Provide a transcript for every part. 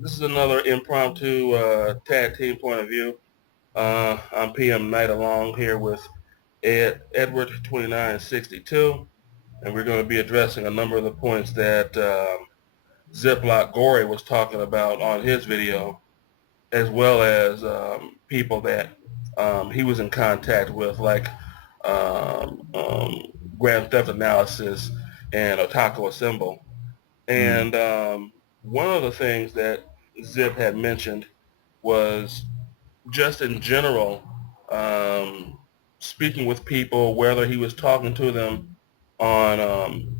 This is another impromptu tag team point of view. I'm PM Knight along here with Edward 2962, and we're going to be addressing a number of the points that Zipblockgory was talking about on his video, as well as people that he was in contact with, like um, um, Grand Theft Analysis and Otaku Assemble. Mm. And one of the things that Zip had mentioned was just in general, um, speaking with people, whether he was talking to them on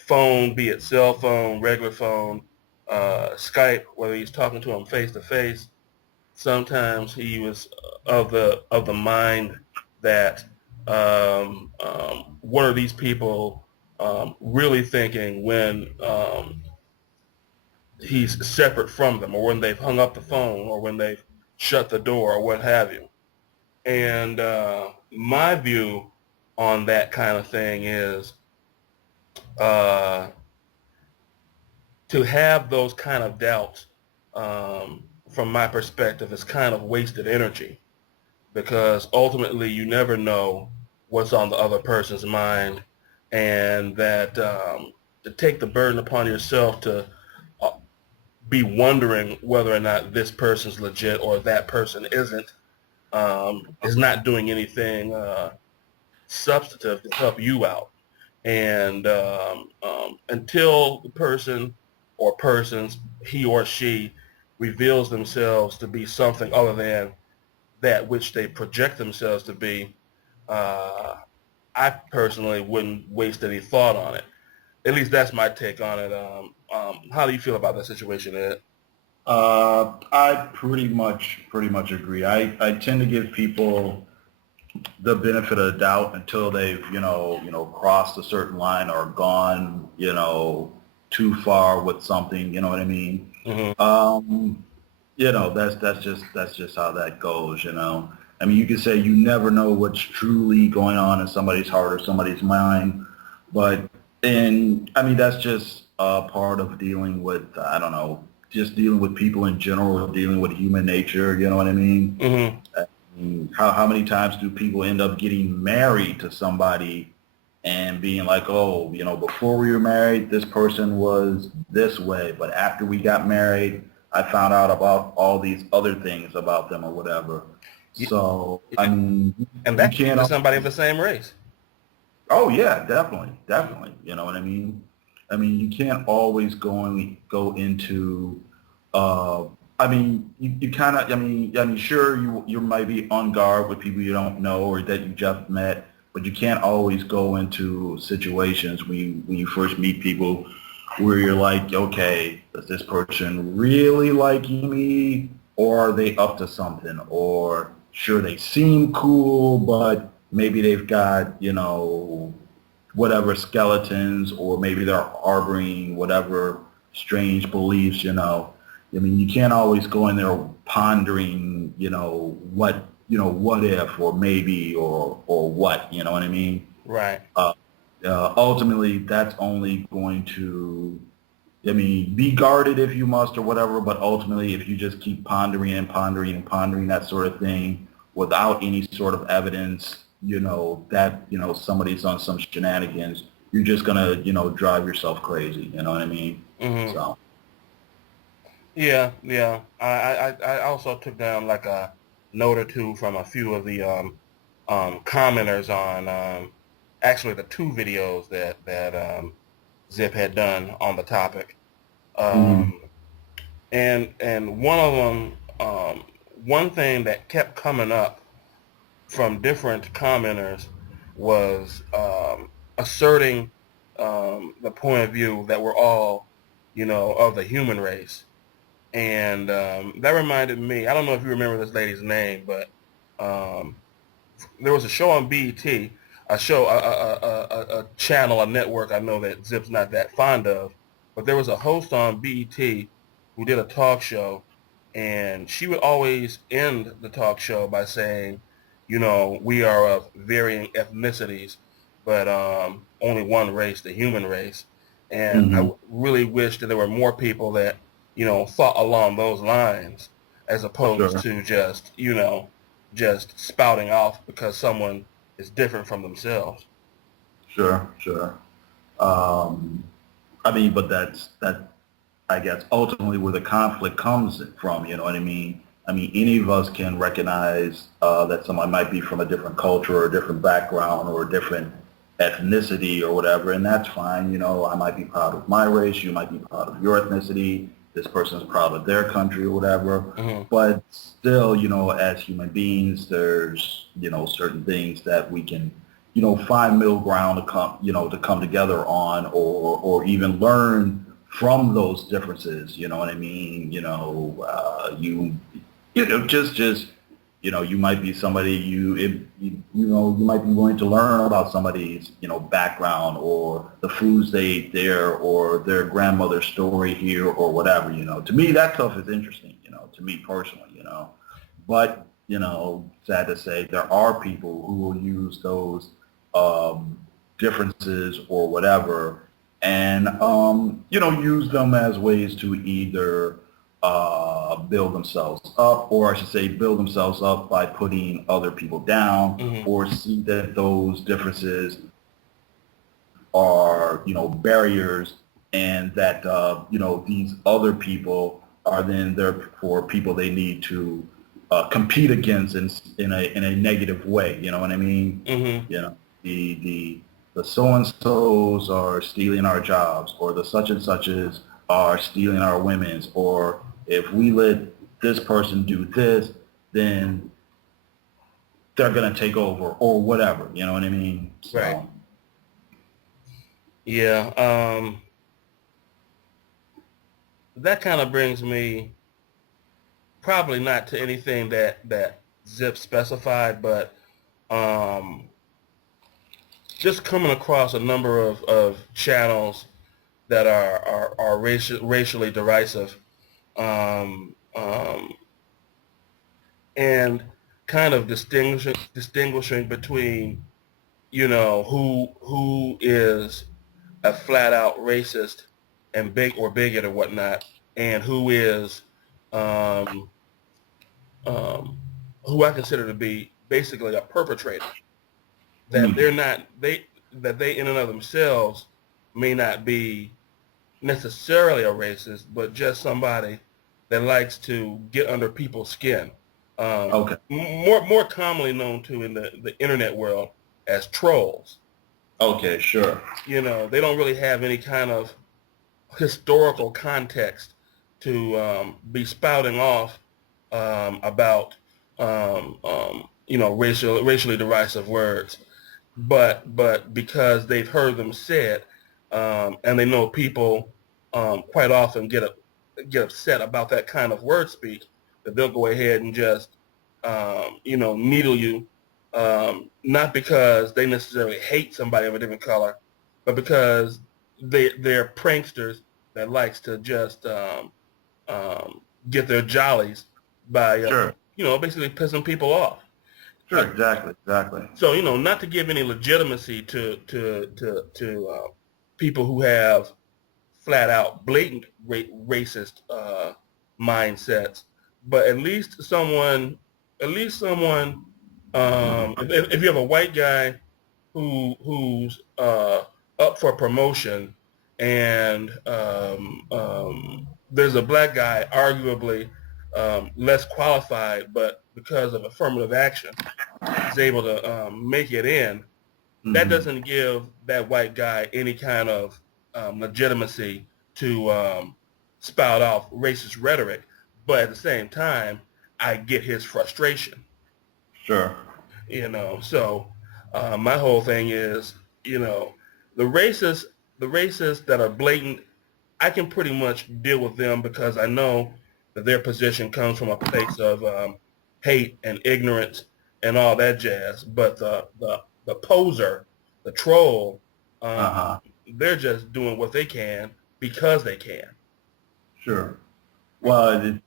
phone, be it cell phone, regular phone, Skype, whether he's talking to them face to face. Sometimes he was of the mind that what are these people really thinking when he's separate from them, or when they've hung up the phone, or when they've shut the door, or what have you. And my view on that kind of thing is uh, to have those kind of doubts, from my perspective, is kind of wasted energy, because ultimately you never know what's on the other person's mind, and that to take the burden upon yourself to uh, be wondering whether or not this person's legit or that person isn't, is not doing anything substantive to help you out. And until the person or persons, he or she, reveals themselves to be something other than that which they project themselves to be, uh, I personally wouldn't waste any thought on it. At least that's my take on it. How do you feel about that situation, Ed? I pretty much agree. I tend to give people the benefit of the doubt until they've crossed a certain line or gone too far with something. You know what I mean? Mm-hmm. Um, that's just how that goes. I mean, you could say you never know what's truly going on in somebody's heart or somebody's mind, but and I mean that's just part of dealing with I don't know, just dealing with people in general, dealing with human nature. You know what I mean? Mm-hmm. I mean, how many times do people end up getting married to somebody and being like, oh, before we were married, this person was this way, but after we got married, I found out about all these other things about them or whatever. So, I mean, And you that could can't be somebody of always, the same race. oh yeah, definitely, definitely. You know what I mean? I mean, you can't always go into, uh, I mean, you kind of, I mean, sure, you might be on guard with people you don't know or that you just met, but you can't always go into situations when you first meet people where you're like, okay, does this person really like me, or are they up to something? Or sure, they seem cool, but maybe they've got, whatever skeletons, or maybe they're harboring whatever strange beliefs. I mean, you can't always go in there pondering, what if, or maybe, or what, you know what I mean? Right. Uh, Ultimately, that's only going to, I mean, be guarded if you must or whatever, but ultimately, if you just keep pondering and pondering and pondering that sort of thing without any sort of evidence, that, somebody's on some shenanigans, you're just going to, drive yourself crazy. You know what I mean? Mm-hmm. So, Yeah, yeah. I also took down like a note or two from a few of the commenters on actually the two videos that Zip had done on the topic. mhm. Um, and one of them, one thing that kept coming up from different commenters was asserting the point of view that we're all, of the human race. And that reminded me, I don't know if you remember this lady's name, but um, there was a show on BET, a show, a channel, a network I know that Zip's not that fond of, but there was a host on BET who did a talk show, and she would always end the talk show by saying, we are of varying ethnicities, but only one race, the human race. And I Mhm. really wish that there were more people that, thought along those lines, as opposed Sure. to just, just spouting off because someone is different from themselves. Sure. Sure. Um, I mean, but that I guess ultimately where the conflict comes from. You know what I mean? I mean, any of us can recognize that someone might be from a different culture or a different background or a different ethnicity or whatever, and that's fine. You know, I might be proud of my race, you might be proud of your ethnicity, this person is proud of their country or whatever. Hmm. But still, you know, as human beings, there's, you know, certain things that we can, you know, find middle ground to come, you know, to come together on, or even learn from those differences. You know what I mean? You know, just you know, you might be somebody you know, you might be willing to learn about somebody's, you know, background or the foods they ate there or their grandmother's story here or whatever. You know, to me that stuff is interesting. You know, to me personally. You know, but you know, sad to say, there are people who will use those um, differences or whatever and you know, use them as ways to either build themselves up, or I should say build themselves up by putting other people down, Hmm. or see that those differences are, you know, barriers, and that, you know, these other people are then there for people they need to compete against in a negative way. You know what I mean? Hmm. You know, the so and so's are stealing our jobs, or the such and suches are stealing our women's, or if we let this person do this, then they're gonna take over, or whatever. You know what I mean? Right. So. Yeah. That kind of brings me probably not to anything that Zip specified, but um, just coming across a number of channels that are racially derisive, um, um, and kind of distinguishing between, who is a flat out racist and bigot or whatnot, and who is um, um, who I consider to be basically a perpetrator. That Mm. they're not that they in and of themselves may not be necessarily a racist, but just somebody that likes to get under people's skin. Okay. More commonly known to in the internet world as trolls. Okay. Sure. They don't really have any kind of historical context to be spouting off about racially derisive words, but because they've heard them said, and they know people quite often get upset about that kind of word speak, that they'll go ahead and just needle you, not because they necessarily hate somebody of a different color, but because they're pranksters that likes to just um, get their jollies by Sure. basically pissing people off. Sure. Exactly. Exactly. So not to give any legitimacy to people who have flat out blatant racist mindsets, but at least someone, if you have a white guy who's up for promotion, and there's a black guy arguably less qualified, but because of affirmative action is able to make it in, that Hmm. doesn't give that white guy any kind of legitimacy to spout off racist rhetoric. But at the same time, I get his frustration. Sure. So my whole thing is, the racists, the racists that are blatant, I can pretty much deal with them because I know that their position comes from a place of hate and ignorance and all that jazz. But the poser, the troll, um, Uh-huh. they're just doing what they can because they can. Sure. Well,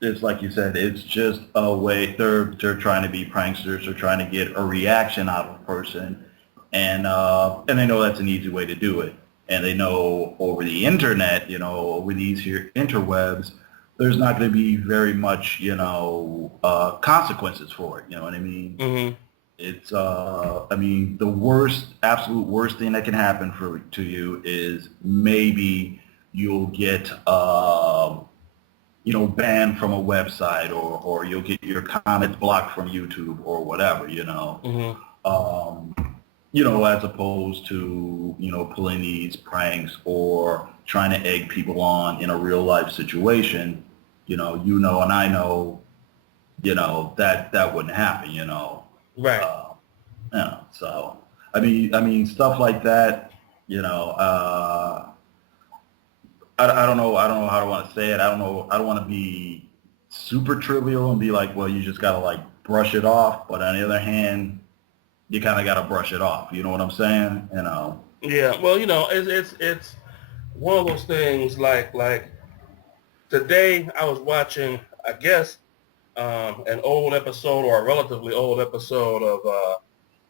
it's like you said, it's just a way they're trying to be pranksters. They're trying to get a reaction out of a person, and they know that's an easy way to do it. and they know over the internet, over these here interwebs, there's not going to be very much, consequences for it. You know what I mean? Mm-hmm. It's, I mean, the absolute worst thing that can happen to you is maybe you'll get, banned from a website, or you'll get your comments blocked from YouTube or whatever, Mm-hmm. um, as opposed to, pulling these pranks or trying to egg people on in a real life situation, and I know, that wouldn't happen, Right. so, I mean, stuff like that, I don't know how I want to say it. I don't know. I don't want to be super trivial and be like, well, you just got to like brush it off. But on the other hand, you kind of got to brush it off. You know what I'm saying? Yeah. Well, it's one of those things like today I was watching, I guess, an old episode or a relatively old episode of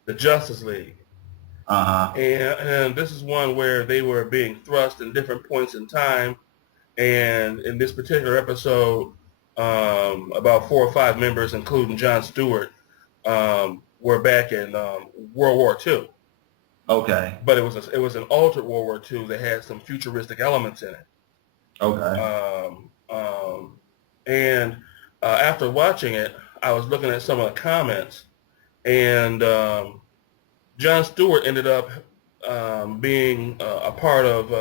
the Justice League. Uh-huh. And this is one where they were being thrust in different points in time. And in this particular episode, about 4 or 5 members, including Jon Stewart, were back in World War II. Okay. But it was an altered World War II that had some futuristic elements in it. Okay. And after watching it, I was looking at some of the comments, and Jon Stewart ended up being a part of,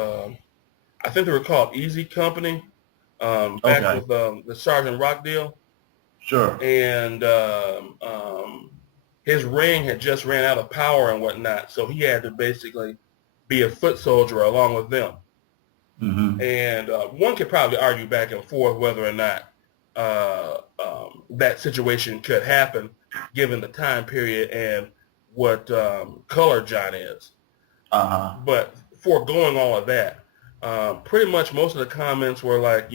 I think they were called Easy Company, back Okay. with the Sergeant Rock deal. Sure. And his ring had just ran out of power and whatnot, so he had to basically be a foot soldier along with them. Mm-hmm. And one could probably argue back and forth whether or not that situation could happen given the time period and what color John is. Uh-huh. But foregoing all of that, pretty much most of the comments were like,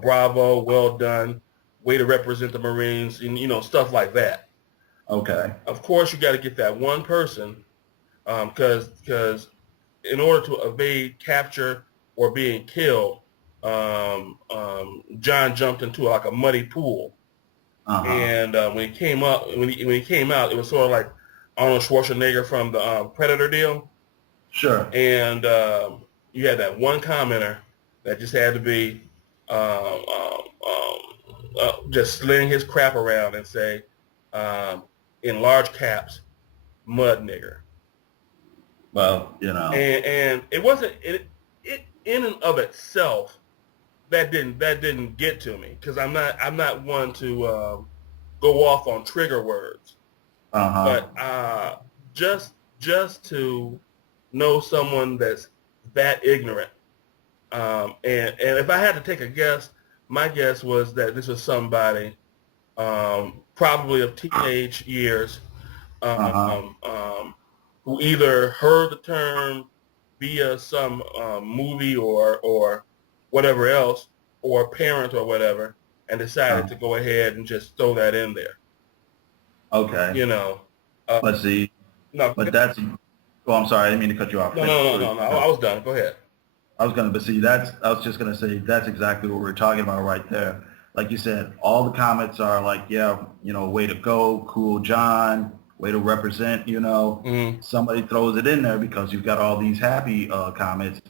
bravo, well done, way to represent the Marines, and, stuff like that. Okay. Of course, you got to get that one person because in order to evade capture or being killed, John jumped into like a muddy pool. Uh-huh. And when he came out, it was sort of like Arnold Schwarzenegger from the Predator deal. Sure. And you had that one commenter that just had to be just sling his crap around and say, in large caps, mud nigger. Well, And it wasn't it in and of itself that didn't get to me because I'm not one to go off on trigger words. Uh-huh. But just to know someone that's that ignorant, and if I had to take a guess, my guess was that this was somebody probably of teenage years, who either heard the term via some movie or whatever else, or a parent or whatever, and decided to go ahead and just throw that in there. Okay. But see, No, but that's, oh, I'm sorry, I didn't mean to cut you off. no. I was done. Go ahead. I was just gonna say that's exactly what we're talking about right there. Like you said, all the comments are like, yeah, way to go, cool, John, way to represent, Mm-hmm. Somebody throws it in there because you've got all these happy comments.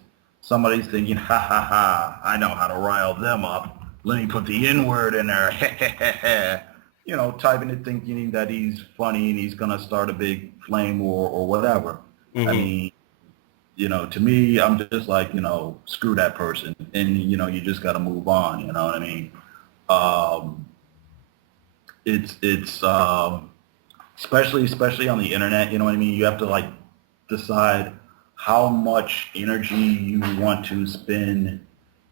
Somebody's thinking, ha ha ha, I know how to rile them up. Let me put the N-word in there. Typing it thinking that he's funny and he's gonna start a big flame or whatever. Mm-hmm. I mean, to me, I'm just like, screw that person. And, you just got to move on. You know what I mean? It's especially on the internet, you know what I mean? You have to like decide how much energy you want to spend,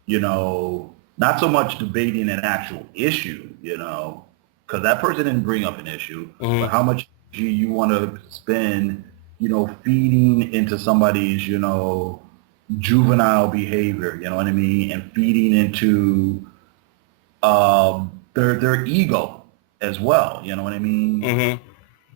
not so much debating an actual issue, because that person didn't bring up an issue, Mm-hmm. but how much energy you want to spend feeding into somebody's, juvenile behavior, you know what I mean? And feeding into their ego as well, you know what I mean? Mm-hmm.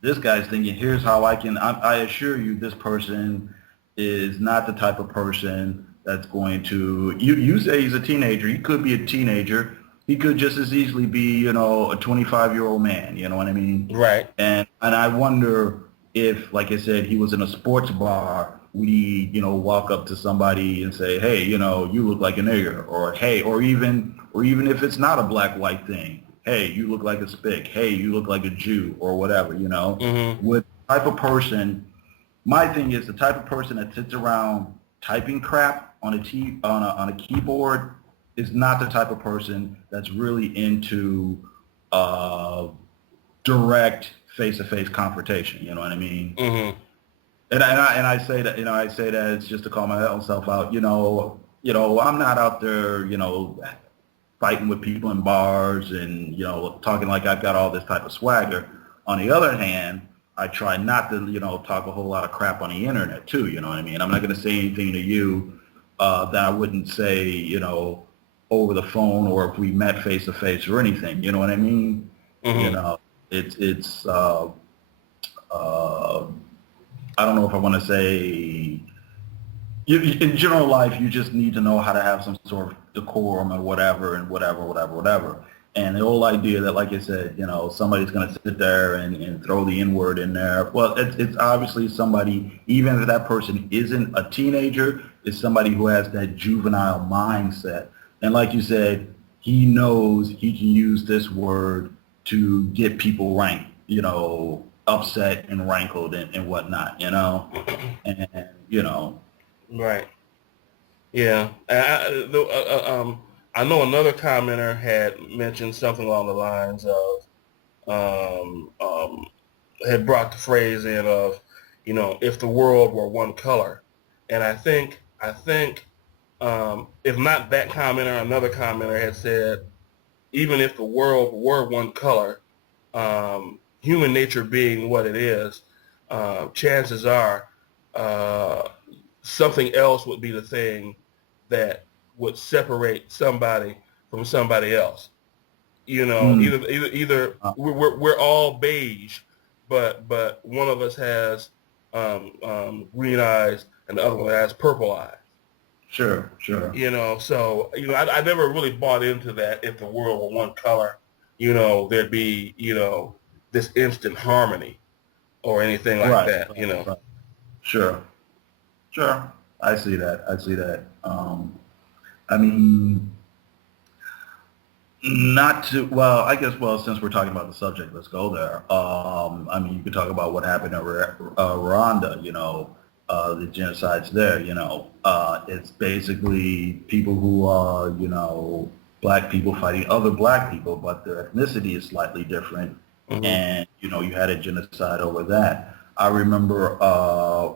This guy's thinking, here's how I assure you this person is not the type of person that's going to, you say he's a teenager. He could be a teenager. He could just as easily be, you know, a 25-year-old man. You know what I mean? Right. And I wonder if, like I said, he was in a sports bar, would he, you know, walk up to somebody and say, hey, you know, you look like a nigger, or hey, or even if it's not a black-white thing, hey, you look like a spick, hey, you look like a Jew, or whatever, you know? Mm-hmm. Would type of person, my thing is the type of person that sits around typing crap on on a keyboard is not the type of person that's really into uh, direct face-to-face confrontation. You know what I mean? Mm-hmm. And I say that, you know, I say that it's just to call myself out. I'm not out there, you know, fighting with people in bars and, you know, talking like I've got all this type of swagger. On the other hand, I try not to, you know, talk a whole lot of crap on the internet too. You know what I mean? I'm not going to say anything to you that I wouldn't say, you know, over the phone or if we met face to face or anything. You know what I mean? You Mm-hmm. know, it's uh, I don't know if I want to say in general life, you just need to know how to have some sort of decorum and whatever and whatever. And the whole idea that, like I said, you know, somebody's going to sit there and throw the N-word in there. Well, it's obviously somebody, even if that person isn't a teenager, is somebody who has that juvenile mindset. And like you said, he knows he can use this word to get people ranked, you know, upset and rankled and whatnot, you know. And, you know, Right. Yeah. I know another commenter had mentioned something along the lines of had brought the phrase in of, you know, if the world were one color, and I think if not that commenter, another commenter had said, even if the world were one color, human nature being what it is, chances are uh, something else would be the thing that would separate somebody from somebody else. You know, mm, either uh, we're all beige, but one of us has green eyes and the other one has purple eyes. sure, sure. You know, so I never really bought into that. If the world were one color, you know, there'd be this instant harmony or anything like Right, that. right, You know. right. Sure, sure. I see that. I see that. I mean, not to, well, I guess, well, since we're talking about the subject, let's go there. I mean, you could talk about what happened in Rwanda, you know, the genocides there, you know. It's basically people who are, you know, black people fighting other black people, but their ethnicity is slightly different. Hmm. And, you know, you had a genocide over that. I remember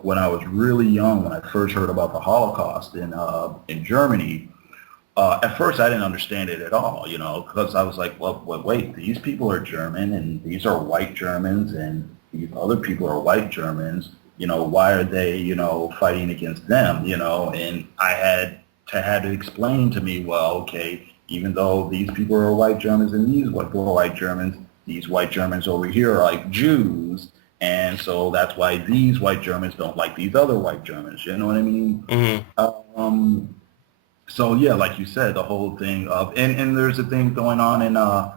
when I was really young, when I first heard about the Holocaust in Germany, at first, I didn't understand it at all, you know, because I was like, well, wait, these people are German and these are white Germans and these other people are white Germans. You know, why are they, you know, fighting against them, you know? And I had to explain to me, well, okay, even though these people are white Germans and these people are white Germans, these white Germans over here are like Jews. And so that's why these white Germans don't like these other white Germans. You know what I mean? Hmm. Um, so yeah, like you said, the whole thing of and there's a thing going on in uh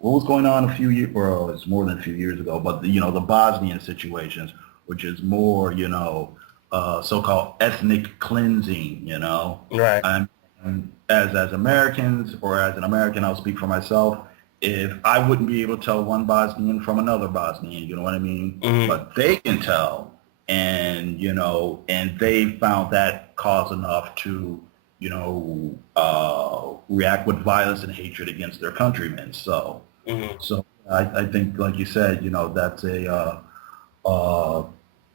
what was going on a few years, well, it's more than a few years ago, but you know, the Bosnian situations, which is more, you know, so-called ethnic cleansing, you know. Right. And as Americans, or as an American, I'll speak for myself. If I wouldn't be able to tell one Bosnian from another Bosnian, you know what I mean? Hmm. But they can tell, and you know, and they found that cause enough to, you know, react with violence and hatred against their countrymen. So, Hmm. I think, like you said, you know, that's uh,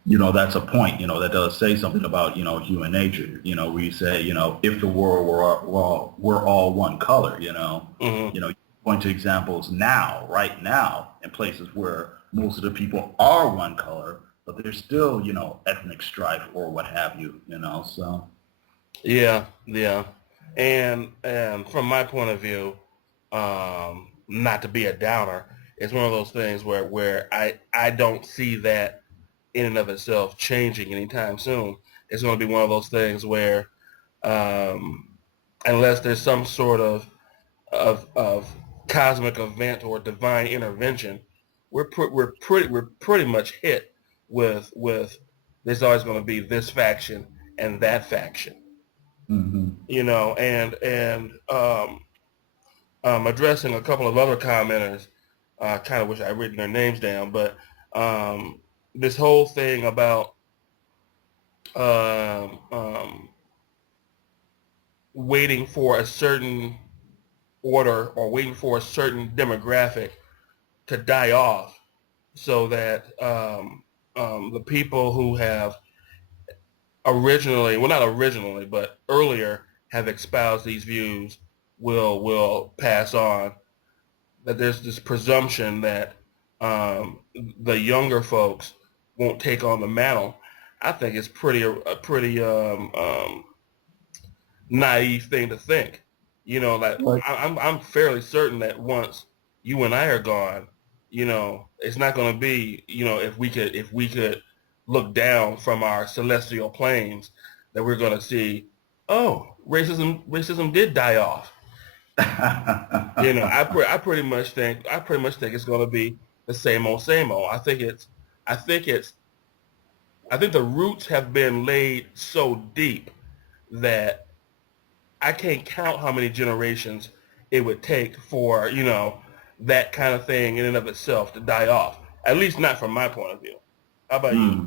you know, that's a point, you know, that does say something about, you know, human nature. You know, we say, you know, if the world were all one color, Hmm. you know, point to examples now, right now, in places where most of the people are one color, but there's still, you know, ethnic strife or what have you, you know, so. Yeah. Yeah. And from my point of view, not to be a downer, it's one of those things where I don't see that in and of itself changing anytime soon. It's going to be one of those things where, unless there's some sort of cosmic event or divine intervention, we're pretty much hit with there's always going to be this faction and that faction, Mm-hmm. addressing a couple of other commenters. I kind of wish I had written their names down, but this whole thing about um, um, waiting for a certain order or waiting for a certain demographic to die off so that the people who have originally, well, not originally, but earlier have espoused these views will pass on. That there's this presumption that the younger folks won't take on the mantle. I think it's pretty naive thing to think. Like Right. I'm fairly certain that once you and I are gone, it's not going to be, if we could look down from our celestial planes, that we're going to see, oh, racism did die off. I pretty much think it's going to be the same old, same old. I think it's, I think the roots have been laid so deep that I can't count how many generations it would take for, that kind of thing in and of itself to die off. At least not from my point of view. How about you? Hmm.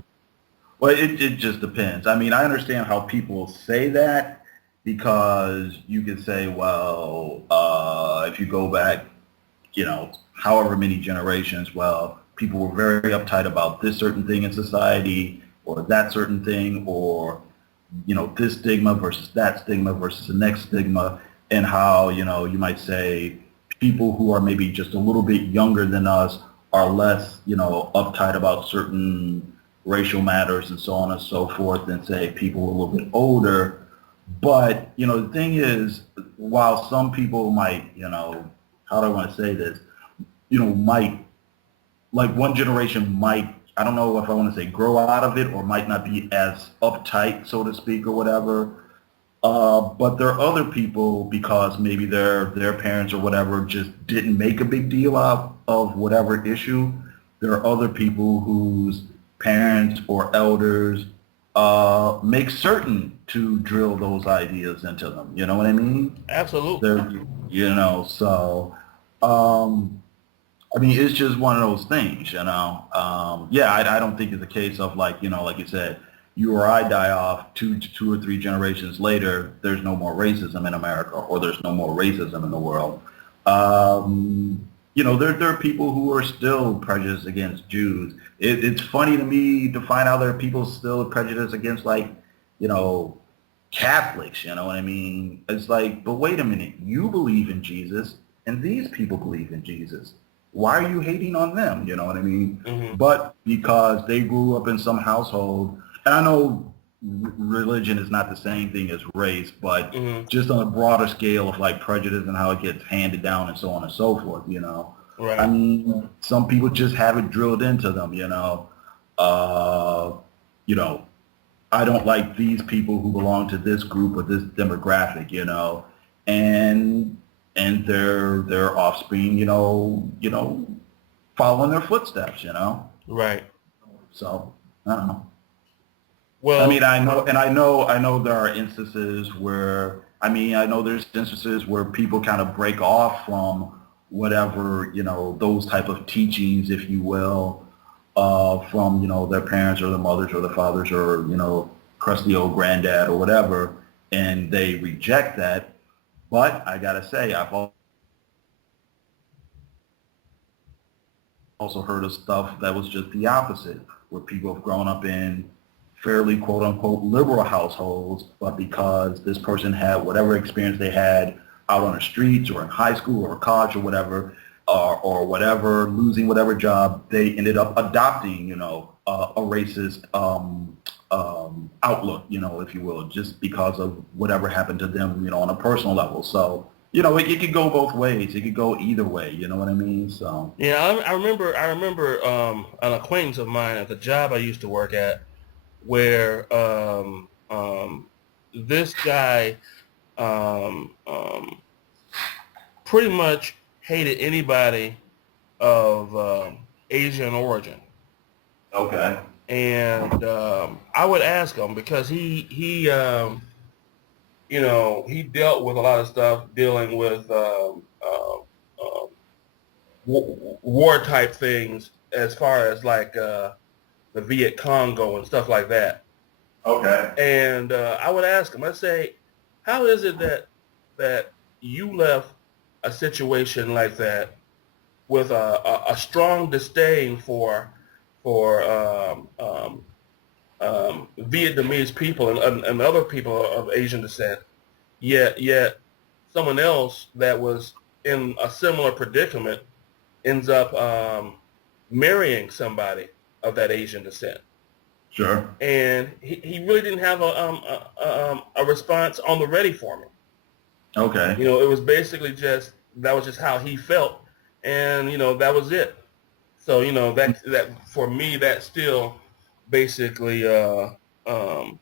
Well, it just depends. I mean, I understand how people say that because you could say, well, if you go back, however many generations, well, people were very uptight about this certain thing in society or that certain thing or, this stigma versus that stigma versus the next stigma and how, you might say people who are maybe just a little bit younger than us are less, uptight about certain racial matters and so on and so forth than say people who are a little bit older. But, the thing is, while some people might, how do I want to say this, might, like one generation might, I don't know if I want to say grow out of it or might not be as uptight, so to speak, or whatever. But there are other people because maybe their parents or whatever just didn't make a big deal out of whatever issue. There are other people whose parents or elders make certain to drill those ideas into them. You know what I mean? Absolutely. They're, so I mean, it's just one of those things. Yeah, I don't think it's a case of like, like you said, you or I die off two or three generations later, there's no more racism in America or there's no more racism in the world. There are people who are still prejudiced against Jews. It's funny to me to find out there are people still prejudiced against like, you know, Catholics, you know what I mean? It's like, but wait a minute, you believe in Jesus and these people believe in Jesus. Why are you hating on them? You know what I mean? Hmm. But because they grew up in some household, and I know religion is not the same thing as race, but Hmm. just on a broader scale of like prejudice and how it gets handed down and so on and so forth. I Right. mean, some people just have it drilled into them. Uh, you know, I don't like these people who belong to this group or this demographic, and their offspring, following their footsteps. Right. So I don't know. I Well, mean, I know there are instances where, I mean, I know there's instances where people kind of break off from whatever, those type of teachings, if you will, from, their parents or their mothers or their fathers or, crusty old granddad or whatever, and they reject that. But I gotta say, I've also heard of stuff that was just the opposite, where people have grown up in fairly quote unquote liberal households, but because this person had whatever experience they had out on the streets or in high school or college or whatever, or whatever, losing whatever job, they ended up adopting, a racist outlook, if you will, just because of whatever happened to them, on a personal level. So it could go both ways. It could go either way. You know what I mean? So. Yeah, I remember an acquaintance of mine at the job I used to work at where this guy pretty much hated anybody of Asian origin. Okay. And I would ask him because he dealt with a lot of stuff dealing with war type things as far as like the Viet Congo and stuff like that. Okay. And I would ask him, I'd say, how is it that you left a situation like that with a strong disdain for Vietnamese people and other people of Asian descent, yet someone else that was in a similar predicament ends up marrying somebody of that Asian descent. Sure. And he really didn't have a response on the ready for me. Okay. It was basically just that was just how he felt, and that was it. So that for me that still basically um,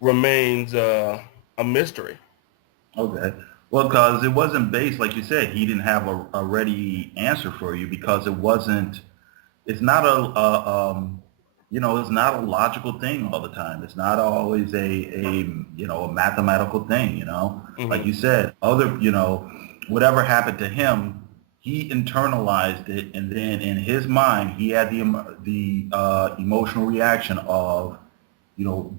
remains a mystery. Okay. Well, because it wasn't based, like you said, he didn't have a ready answer for you because it wasn't. It's not it's not a logical thing all the time. It's not always a mathematical thing. Like Hmm. you said, whatever happened to him, he internalized it, and then in his mind, he had the emotional reaction of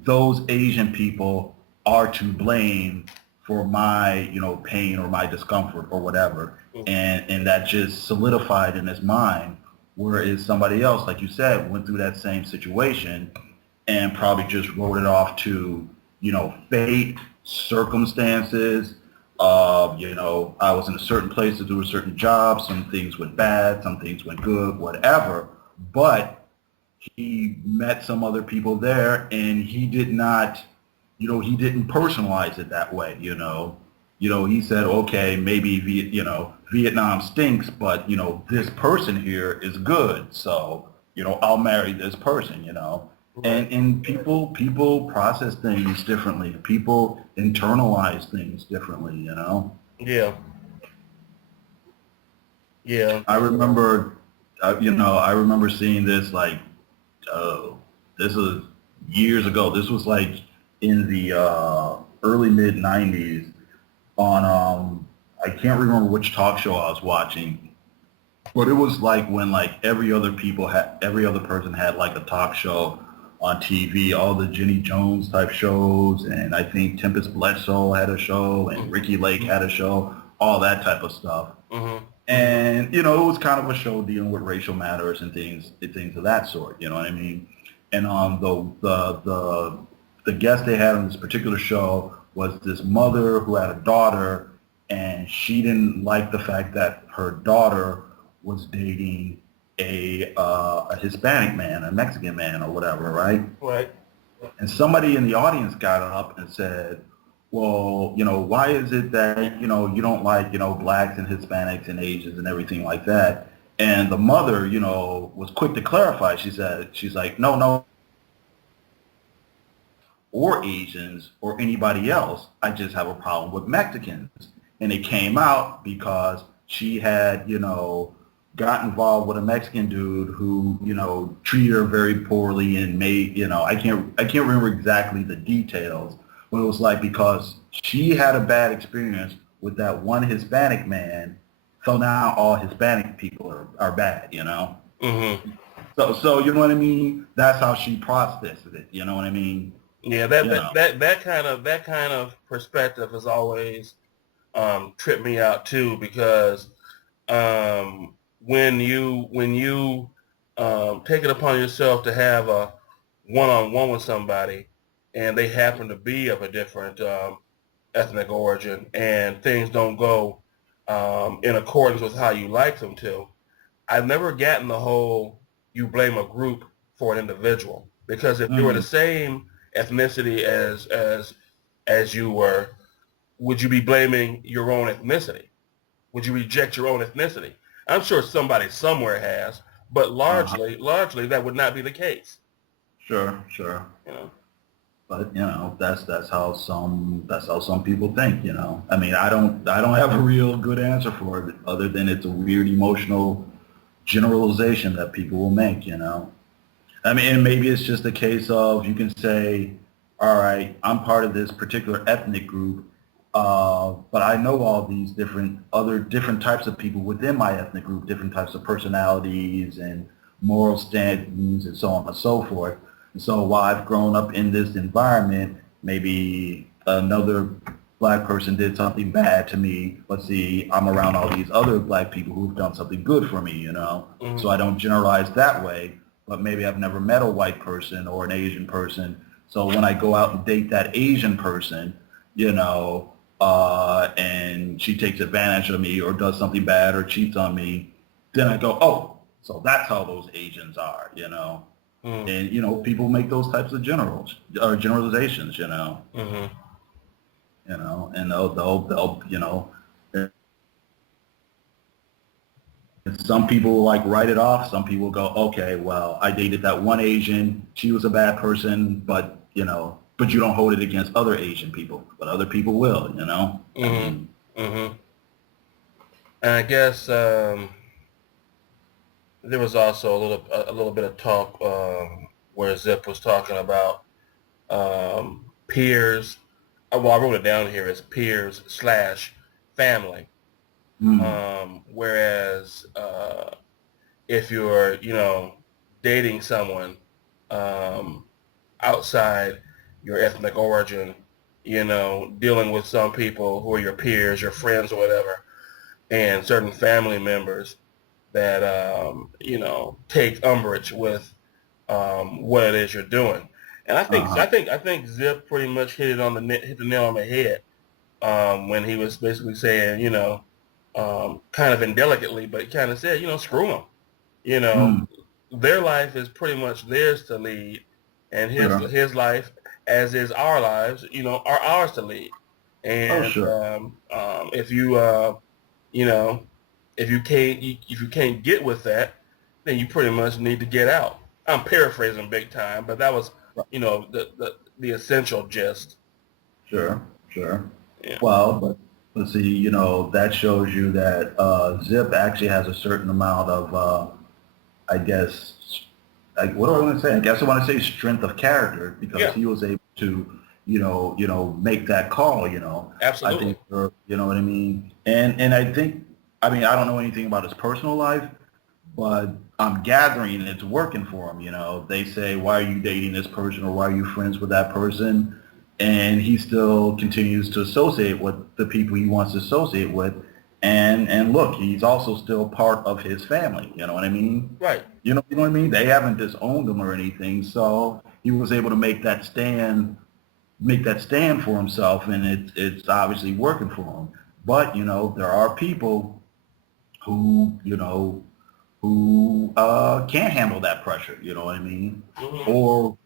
those Asian people are to blame for my, pain or my discomfort or whatever. And that just solidified in his mind. Whereas somebody else, like you said, went through that same situation and probably just wrote it off to, fate, circumstances. I was in a certain place to do a certain job. Some things went bad, some things went good, whatever. But he met some other people there and he did not, he didn't personalize it that way. He said, okay, maybe Vietnam stinks, but this person here is good. So, I'll marry this person, Right. and people process things differently. People internalize things differently. Yeah. Yeah. I remember, I remember seeing this like uh, this was years ago. This was like in the early mid '90s on I can't remember which talk show I was watching, but it was like when like every other person had like a talk show on TV, all the Jenny Jones type shows, and I think Tempest Bledsoe had a show, and Ricky Lake had a show, all that type of stuff. Mm-hmm. And it was kind of a show dealing with racial matters and things of that sort. You know what I mean? And the guest they had on this particular show was this mother who had a daughter, and she didn't like the fact that her daughter was dating a Hispanic man, a Mexican man, or whatever, right? Right. And somebody in the audience got up and said, well, why is it that, you don't like, blacks and Hispanics and Asians and everything like that? And the mother, was quick to clarify. She's like, no, no, or Asians or anybody else. I just have a problem with Mexicans. And it came out because she had, got involved with a Mexican dude who, treated her very poorly and made, I can't remember exactly the details, but it was like because she had a bad experience with that one Hispanic man, so now all Hispanic people are bad. Mm-hmm. So you know what I mean? That's how she processed it. You know what I mean? Yeah. You know. That kind of perspective has always tripped me out too because when you take it upon yourself to have a one-on-one with somebody and they happen to be of a different ethnic origin and things don't go in accordance with how you like them to, I've never gotten the whole you blame a group for an individual because if you were the Mhm. same ethnicity as you were, would you be blaming your own ethnicity? Would you reject your own ethnicity? I'm sure somebody somewhere has, but Uh-huh. largely that would not be the case. Sure, sure. You know. But that's how some people think. I mean, I don't have a real good answer for it other than it's a weird emotional generalization that people will make. I mean, and maybe it's just a case of you can say, all right, I'm part of this particular ethnic group, but I know all these different types of people within my ethnic group, different types of personalities and moral standings and so on and so forth. And so while I've grown up in this environment, maybe another black person did something bad to me. Let's see, I'm around all these other black people who've done something good for me. Mm-hmm. So I don't generalize that way, but maybe I've never met a white person or an Asian person. So when I go out and date that Asian person, and she takes advantage of me or does something bad or cheats on me, then I go, oh, so that's how those Asians are. Mm-hmm. And people make those types of generalizations. Mm-hmm. And they'll and some people like write it off. Some people go, okay, well, I dated that one Asian. She was a bad person, but you don't hold it against other Asian people, but other people will. I Mm-hmm. mean, Mm-hmm. And I guess there was also a little bit of talk where Zip was talking about peers. Well, I wrote it down here as peers slash family. mm, Whereas if you're, dating someone um, outside your ethnic origin, dealing with some people who are your peers, your friends, or whatever, and certain family members that take umbrage with what it is you're doing. And I think uh-huh, I think I think Zip pretty much hit the nail on the head when he was basically saying, kind of indelicately, but he kind of said, screw them. You know, mm, their life is pretty much theirs to lead, and sure. his life, as is our lives, are ours to lead. Oh, And sure. if you you know, if you can't get with that, then you pretty much need to get out. I'm paraphrasing big time, but that was, the essential gist. Sure, sure. Yeah. Well, but let's see, that shows you that Zip actually has a certain amount of, I guess, what do I want to say? I guess I want to say strength of character because Yeah. he was able to, make that call. I Absolutely. think, you know what I mean? And I think, I mean, I don't know anything about his personal life, but I'm gathering it's working for him. They say, why are you dating this person or why are you friends with that person? And he still continues to associate with the people he wants to associate with. And look, he's also still part of his family. You know what I mean? Right. You know what I mean? They haven't disowned him or anything. So he was able to make that stand for himself, and it's obviously working for him. But there are people who can't handle that pressure. You know what I mean? Hmm. Or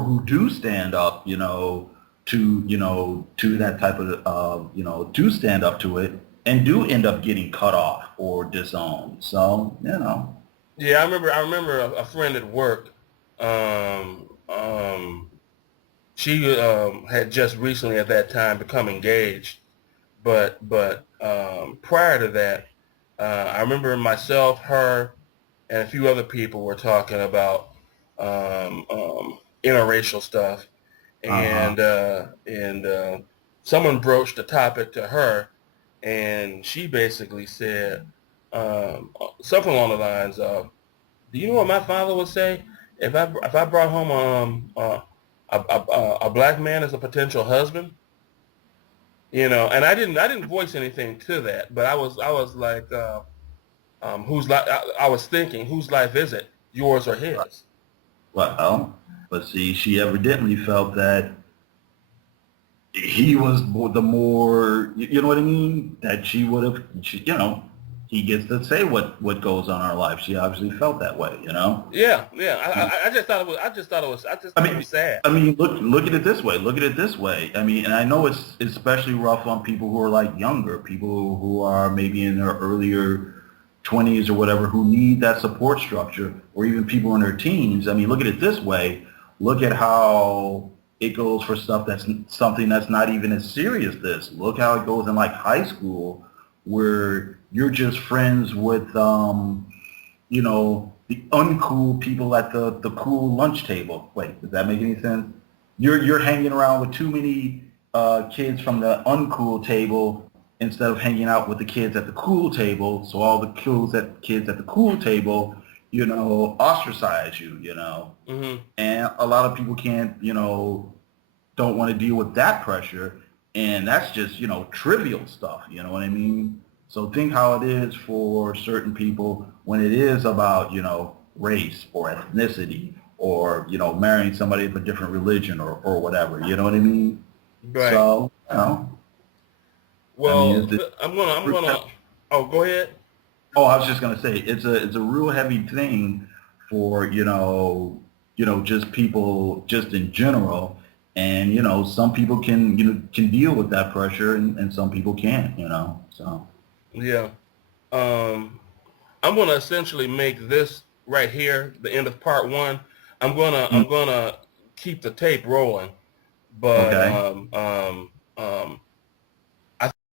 who do stand up, to that type of, do stand up to it and do end up getting cut off or disowned. So. Yeah, I remember a friend at work. Um, um, she had just recently at that time become engaged, but prior to that, I remember myself, her, and a few other people were talking about interracial stuff, Uh-huh. and someone broached the topic to her, and she basically said something along the lines of, "Do you know what my father would say if I brought home a black man as a potential husband?" And I didn't voice anything to that, but I was like, whose life? I was thinking, whose life is it, yours or his? Well, but see, she evidently felt that he was the more, you know what I mean? That she would have, he gets to say what goes on in our life. She obviously felt that way, you know. Yeah, yeah. Yeah. I just thought it was. I just thought it was. I just I thought it mean, was sad. I mean, look at it this way. Look at it this way. I mean, and I know it's especially rough on people who are like younger, people who are maybe in their earlier 20s or whatever, who need that support structure, or even people in their teens. I mean, look at it this way. Look at how it goes for stuff that's something that's not even as serious as this. Look how it goes in like high school, where you're just friends with you know, the uncool people at the cool lunch table. Wait, does that make any sense? You're hanging around with too many kids from the uncool table instead of hanging out with the kids at the cool table. So all the kids at the cool table, you know, ostracize you, you know. Hmm. And a lot of people can't, you know, don't want to deal with that pressure. And that's just, you know, trivial stuff, you know what I mean? So think how it is for certain people when it is about, you know, race or ethnicity or, you know, marrying somebody of a different religion or whatever, you know what I mean? Right. So, you know, I mean, Well, I'm gonna. Oh, go ahead. oh, I was just gonna say it's a real heavy thing for you know just people just in general, and you know some people can can deal with that pressure and some people can't, you know. So Yeah. Um, I'm gonna essentially make this right here the end of part one. mm, I'm gonna keep the tape rolling, but okay,